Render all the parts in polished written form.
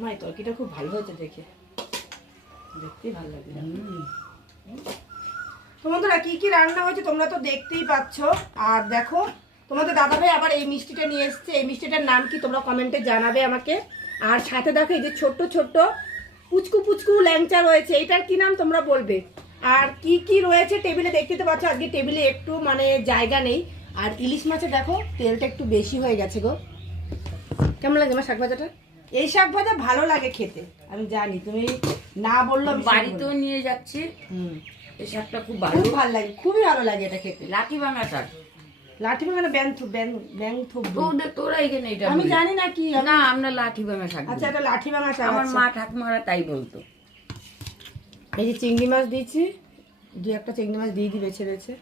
মা এই তরকারিটা খুব ভালো হয়েছে দেখে, দেখতেই ভালো লাগে। তোমাদের কি কি রান্না হয়েছে তোমরা তো দেখতেই পাচ্ছ। আর দেখো তোমাদের দাদাভাই আবার এই মিষ্টিটা নিয়ে এসছে। এই মিষ্টিটার নাম কি তোমরা কমেন্টে জানাবে আমাকে। আর সাথে দেখো এই যে ছোট্ট ছোট্ট পুচকু পুচকু ল্যাংচা রয়েছে, এটার কি নাম তোমরা বলবে। আর কি কি রয়েছে টেবিলে দেখতে পাচ্ছ, আজকে টেবিলে একটু মানে জায়গা নেই। আর ইলিশ মাছে দেখো তেলটা একটু বেশি হয়ে গেছে গো। কেমন লাগে আমার শাক ভাজাটা? এই শাক ভাজা ভালো লাগে খেতে, আমি জানি তুমি না বললো আমি বাড়িতেও নিয়ে যাচ্ছি। এই শাকটা খুব ভালো, খুব ভালো লাগে, খুবই ভালো লাগে এটা খেতে। লাঠি ভাঙা শাক। লাঠি ভাঙা ব্যাং তোরা এখানে এটা আমি জানি না কি। না আমরা লাঠি ভাঙা শাক। আচ্ছা এটা লাঠি ভাঙা শাক। আমার মা ঠাকুমারা তাই বলতো। এই যে চিংড়ি মাছ দিয়েছি, দু একটা চিংড়ি মাছ দিয়ে বেছে বেছে।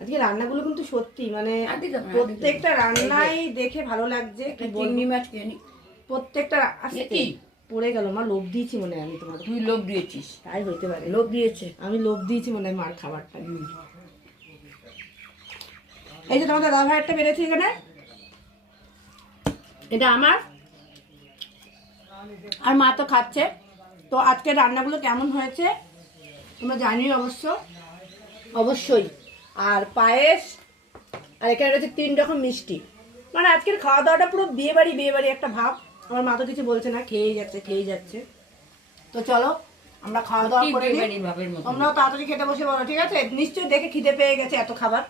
আজকে রান্নাগুলো কিন্তু সত্যি মানে প্রত্যেকটা রান্নাই দেখে ভালো লাগছে। চিংড়ি মাছ খেয়ে নি। প্রত্যেকটা কি পড়ে গেল মা, লোভ দিয়েছি মনে হয় আমি তোমার। তুই লোভ দিয়েছিস? তাই হইতে পারে, লোভ দিয়েছে। আমি লোভ দিয়েছি মনে হয় মার খাবারটা। এই যে তোমাদের দাদা ভাই একটা বেড়েছে এখানে, এটা আমার আর মা তো খাচ্ছে। তো আজকে রান্নাগুলো কেমন হয়েছে তোমরা জানিও অবশ্যই। আর পায়েস, আর এখানে রয়েছে 3 রকম মিষ্টি। মানে আজকের খাওয়া দাওয়াটা পুরো বিয়ে বাড়ি একটা ভাব। আমার মা তো কিছু বলছে না, খেয়েই যাচ্ছে। তো চলো আমরা খাওয়া দাওয়া করে নিই, তোমরাও তাড়াতাড়ি খেতে বসে বলো, ঠিক আছে? নিশ্চয়ই দেখে খিদে পেয়ে গেছে এত খাবার।